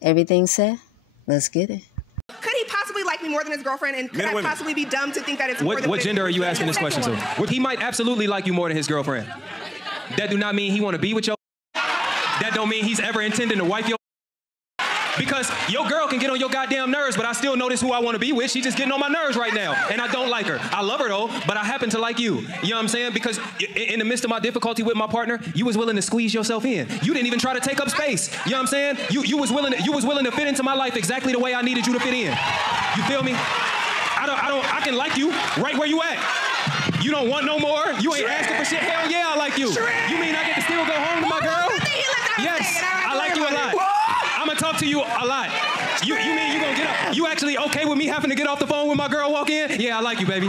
Everything set? Let's get it. Could he possibly like me more than his girlfriend? And could I possibly be dumb to think that it's more than what gender are you asking this question to? He might absolutely like you more than his girlfriend. That do not mean he want to be with your. That don't mean he's ever intending to wife your. Because your girl can get on your goddamn nerves, but I still know this who I want to be with. She's just getting on my nerves right now, and I don't like her. I love her though, but I happen to like you. You know what I'm saying? Because in the midst of my difficulty with my partner, you was willing to squeeze yourself in. You didn't even try to take up space. You know what I'm saying? You was willing to fit into my life exactly the way I needed you to fit in. You feel me? I can like you right where you at. You don't want no more? You ain't asking for shit? Hell yeah, I like you. You mean I get to still go home to my girl? Yes, I like you a lot. I'm gonna talk to you a lot. You mean you gonna get up? You actually okay with me having to get off the phone when my girl walk in? Yeah, I like you, baby.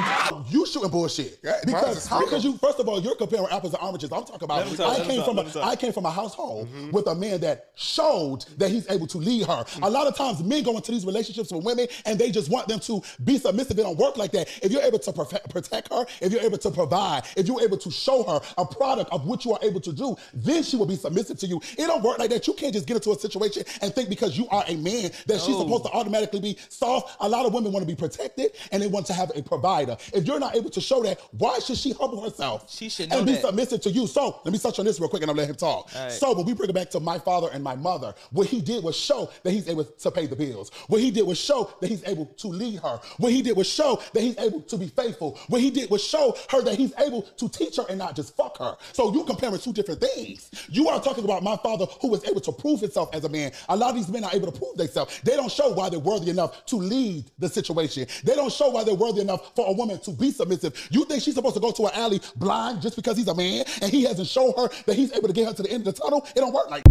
You shooting bullshit. Because you, first of all, you're comparing apples and oranges. I'm talking about, I came from a household with a man that showed that he's able to lead her. A lot of times men go into these relationships with women and they just want them to be submissive. It don't work like that. If you're able to protect her, if you're able to provide, if you're able to show her a product of what you are able to do, then she will be submissive to you. It don't work like that. You can't just get into a situation and think because you are a man that she's supposed to automatically be soft. A lot of women want to be protected and they want to have a provider. If you're not able to show that, why should she humble herself and be submissive to you? So let me touch on this real quick and I'll let him talk. Right. So when we bring it back to my father and my mother, what he did was show that he's able to pay the bills. What he did was show that he's able to lead her. What he did was show that he's able to be faithful. What he did was show her that he's able to teach her and not just fuck her. So you comparing two different things. You are talking about my father who was able to prove himself as a man. A lot of these men are able to prove themselves. They don't show why they're worthy enough to lead the situation. They don't show why they're worthy enough for a woman to be submissive. You think she's supposed to go to an alley blind just because he's a man and he hasn't shown her that he's able to get her to the end of the tunnel? It don't work like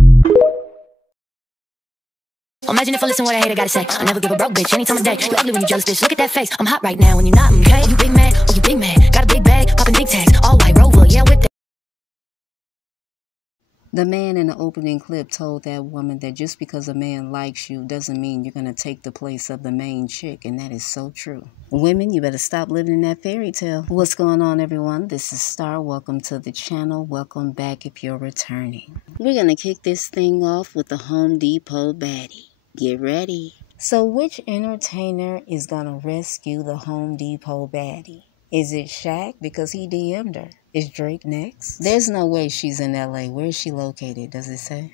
Imagine if I listen what I hate, I gotta say. I never give a broke bitch any time of day. You ugly when you jealous, bitch. Look at that face. I'm hot right now when you're not, okay? You big man, oh you big man. Got a big bag, popping big tags. All white Rover, yeah, with that. The man in the opening clip told that woman that just because a man likes you doesn't mean you're going to take the place of the main chick, and that is so true. Women, you better stop living in that fairy tale. What's going on, everyone? This is Star. Welcome to the channel. Welcome back if you're returning. We're going to kick this thing off with the Home Depot baddie. Get ready. So which entertainer is going to rescue the Home Depot baddie? Is it Shaq because he DM'd her? Is Drake next? There's no way she's in LA. Where is she located? Does it say?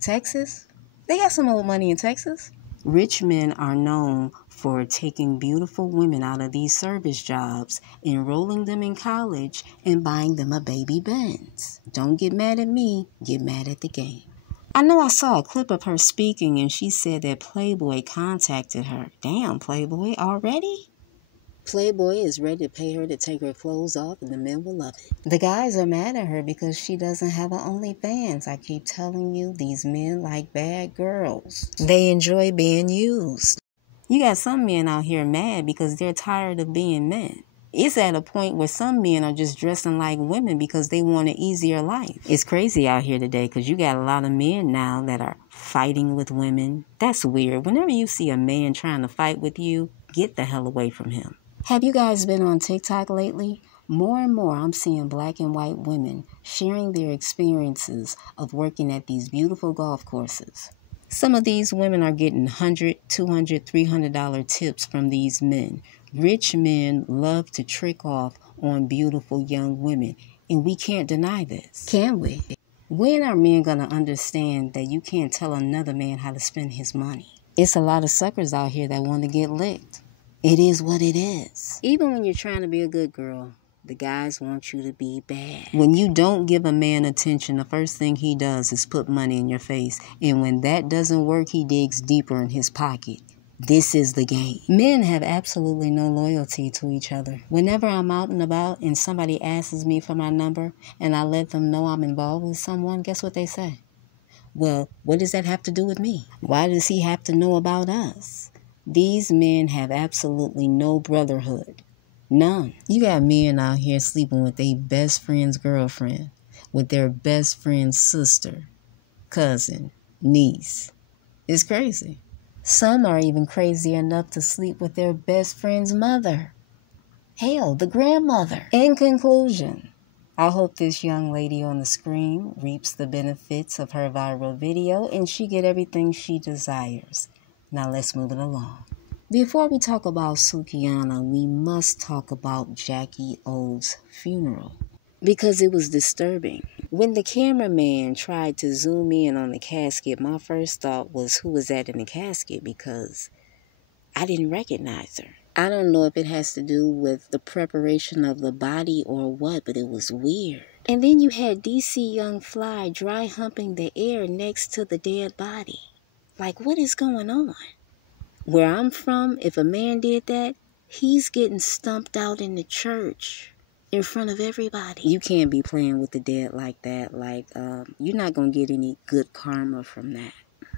Texas? They got some old money in Texas. Rich men are known for taking beautiful women out of these service jobs, enrolling them in college, and buying them a baby Benz. Don't get mad at me. Get mad at the game. I know I saw a clip of her speaking and she said that Playboy contacted her. Damn, Playboy already? Playboy is ready to pay her to take her clothes off and the men will love it. The guys are mad at her because she doesn't have an OnlyFans. I keep telling you, these men like bad girls. They enjoy being used. You got some men out here mad because they're tired of being men. It's at a point where some men are just dressing like women because they want an easier life. It's crazy out here today because you got a lot of men now that are fighting with women. That's weird. Whenever you see a man trying to fight with you, get the hell away from him. Have you guys been on TikTok lately? More and more, I'm seeing black and white women sharing their experiences of working at these beautiful golf courses. Some of these women are getting $100, $200, $300 tips from these men. Rich men love to trick off on beautiful young women, and we can't deny this, can we? When are men going to understand that you can't tell another man how to spend his money? It's a lot of suckers out here that want to get licked. It is what it is. Even when you're trying to be a good girl, the guys want you to be bad. When you don't give a man attention, the first thing he does is put money in your face. And when that doesn't work, he digs deeper in his pocket. This is the game. Men have absolutely no loyalty to each other. Whenever I'm out and about and somebody asks me for my number and I let them know I'm involved with someone, guess what they say? Well, what does that have to do with me? Why does he have to know about us? These men have absolutely no brotherhood. None. You got men out here sleeping with their best friend's girlfriend, with their best friend's sister, cousin, niece. It's crazy. Some are even crazy enough to sleep with their best friend's mother. Hell, the grandmother. In conclusion, I hope this young lady on the screen reaps the benefits of her viral video and she get everything she desires. Now let's move it along. Before we talk about Sukihana, we must talk about Jacky-Oh's funeral because it was disturbing. When the cameraman tried to zoom in on the casket, my first thought was who was that in the casket because I didn't recognize her. I don't know if it has to do with the preparation of the body or what, but it was weird. And then you had DC Young Fly dry humping the air next to the dead body. Like, what is going on? Where I'm from, if a man did that, he's getting stumped out in the church in front of everybody. You can't be playing with the dead like that. You're not going to get any good karma from that.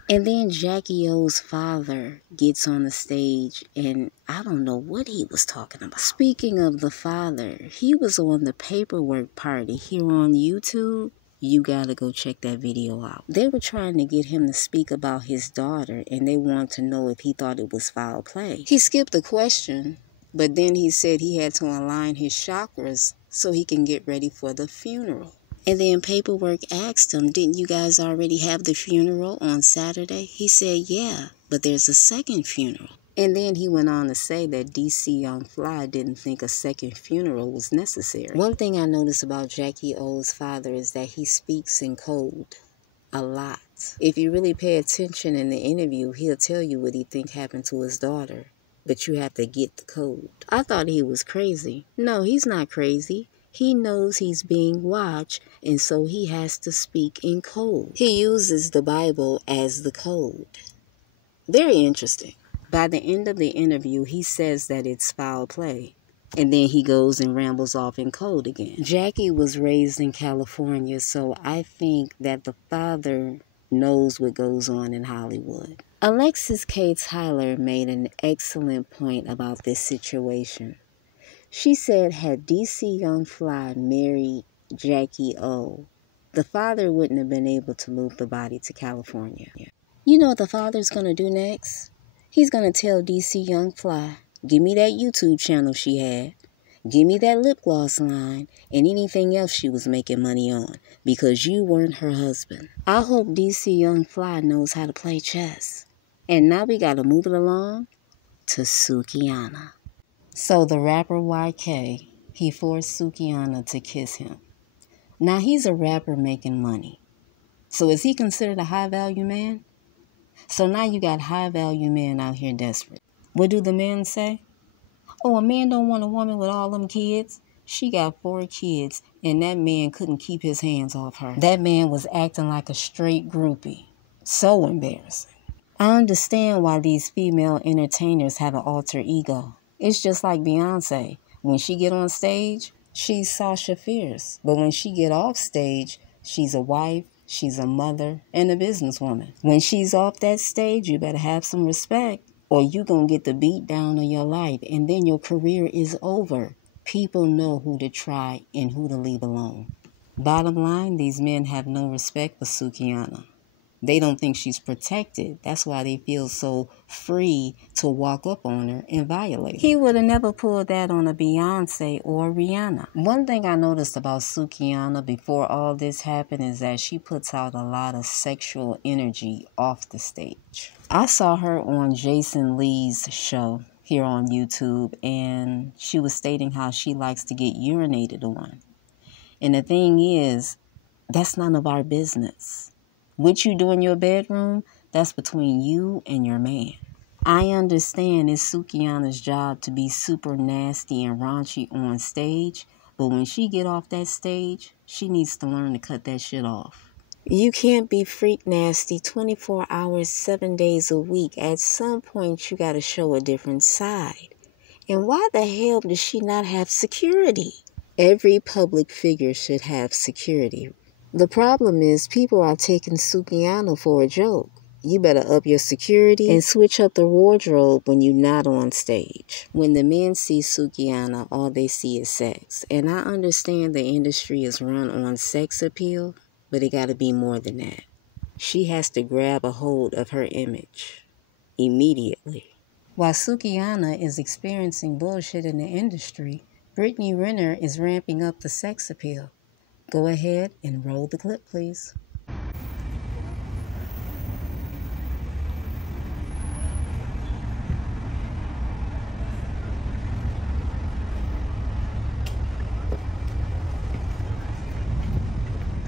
And then Jacky-Oh's father gets on the stage, and I don't know what he was talking about. Speaking of the father, he was on the paperwork party here on YouTube. You gotta go check that video out. They were trying to get him to speak about his daughter, and they wanted to know if he thought it was foul play. He skipped the question, but then he said he had to align his chakras so he can get ready for the funeral. And then Paperwork asked him, didn't you guys already have the funeral on Saturday? He said, yeah, but there's a second funeral. And then he went on to say that DC Young Fly didn't think a second funeral was necessary. One thing I noticed about Jacky-Oh's father is that he speaks in code a lot. If you really pay attention in the interview, he'll tell you what he think happened to his daughter, but you have to get the code. I thought he was crazy. No, he's not crazy. He knows he's being watched, and so he has to speak in code. He uses the Bible as the code. Very interesting. By the end of the interview, he says that it's foul play, and then he goes and rambles off in code again. Jackie was raised in California, so I think that the father knows what goes on in Hollywood. Alexis K. Tyler made an excellent point about this situation. She said had DC Young Fly married Jacky-Oh, the father wouldn't have been able to move the body to California. You know what the father's going to do next? He's going to tell DC Young Fly, give me that YouTube channel she had, give me that lip gloss line, and anything else she was making money on, because you weren't her husband. I hope DC Young Fly knows how to play chess. And now we got to move it along to Sukihana. So the rapper YK, he forced Sukihana to kiss him. Now he's a rapper making money. So is he considered a high-value man? So now you got high-value men out here desperate. What do the men say? Oh, a man don't want a woman with all them kids. She got 4 kids, and that man couldn't keep his hands off her. That man was acting like a straight groupie. So embarrassing. I understand why these female entertainers have an alter ego. It's just like Beyonce. When she get on stage, she's Sasha Fierce. But when she get off stage, she's a wife, she's a mother, and a businesswoman. When she's off that stage, you better have some respect, or you gonna get the beat down of your life, and then your career is over. People know who to try and who to leave alone. Bottom line, these men have no respect for Sukihana. They don't think she's protected. That's why they feel so free to walk up on her and violate her. He would have never pulled that on a Beyonce or Rihanna. One thing I noticed about Sukihana before all this happened is that she puts out a lot of sexual energy off the stage. I saw her on Jason Lee's show here on YouTube, and she was stating how she likes to get urinated on. And the thing is, that's none of our business. What you do in your bedroom, that's between you and your man. I understand it's Sukihana's job to be super nasty and raunchy on stage, but when she get off that stage, she needs to learn to cut that shit off. You can't be freak nasty 24 hours, 7 days a week. At some point, you got to show a different side. And why the hell does she not have security? Every public figure should have security. The problem is people are taking Sukihana for a joke. You better up your security and switch up the wardrobe when you're not on stage. When the men see Sukihana, all they see is sex. And I understand the industry is run on sex appeal, but it got to be more than that. She has to grab a hold of her image immediately. While Sukihana is experiencing bullshit in the industry, Brittany Renner is ramping up the sex appeal. Go ahead and roll the clip, please.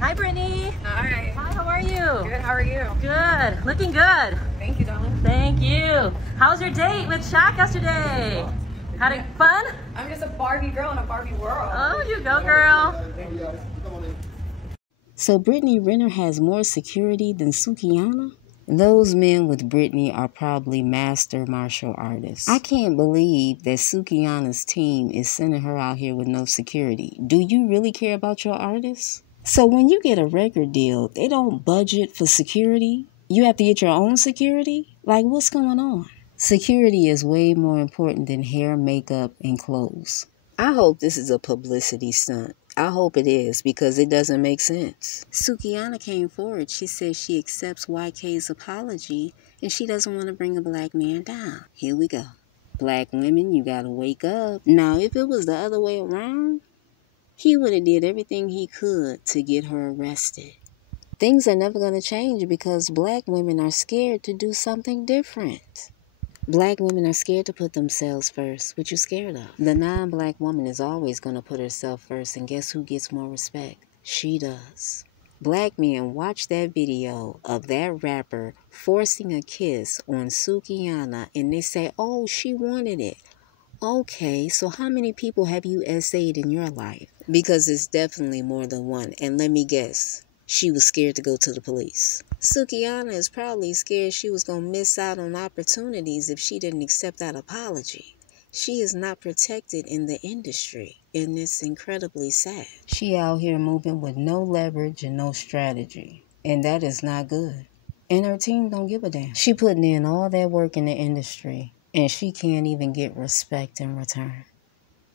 Hi, Brittany. Hi. Hi, how are you? Good, how are you? Good. Looking good. Thank you, darling. Thank you. How was your date with Shaq yesterday? Had it fun? I'm just a Barbie girl in a Barbie world. Oh, you go, girl. So Brittany Renner has more security than Sukihana? Those men with Brittany are probably master martial artists. I can't believe that Sukihana's team is sending her out here with no security. Do you really care about your artists? So when you get a record deal, they don't budget for security? You have to get your own security? Like, what's going on? Security is way more important than hair, makeup, and clothes. I hope this is a publicity stunt. I hope it is, because it doesn't make sense. Sukihana came forward. She says she accepts YK's apology and she doesn't want to bring a black man down. Here we go. Black women, you gotta wake up. Now, if it was the other way around, he would have did everything he could to get her arrested. Things are never going to change because black women are scared to do something different. Black women are scared to put themselves first. What you scared of? The non-black woman is always going to put herself first, and guess who gets more respect? She does. Black men watch that video of that rapper forcing a kiss on Sukihana, and they say, oh, she wanted it. Okay, so how many people have you essayed in your life? Because it's definitely more than one. And let me guess, she was scared to go to the police. Sukihana is probably scared she was going to miss out on opportunities if she didn't accept that apology. She is not protected in the industry, and it's incredibly sad. She out here moving with no leverage and no strategy, and that is not good. And her team don't give a damn. She putting in all that work in the industry, and she can't even get respect in return.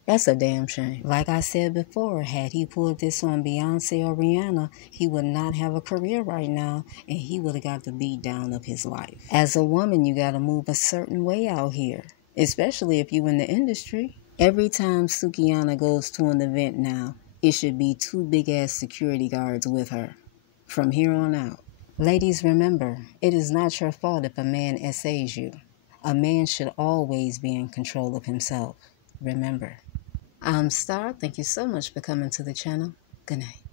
That's a damn shame. Like I said before, had he pulled this on Beyonce or Rihanna, he would not have a career right now, and he would have got the beat down of his life. As a woman, you got to move a certain way out here, especially if you in the industry. Every time Sukihana goes to an event now, it should be 2 big-ass security guards with her. From here on out. Ladies, remember, it is not your fault if a man essays you. A man should always be in control of himself. Remember. I'm Star. Thank you so much for coming to the channel. Good night.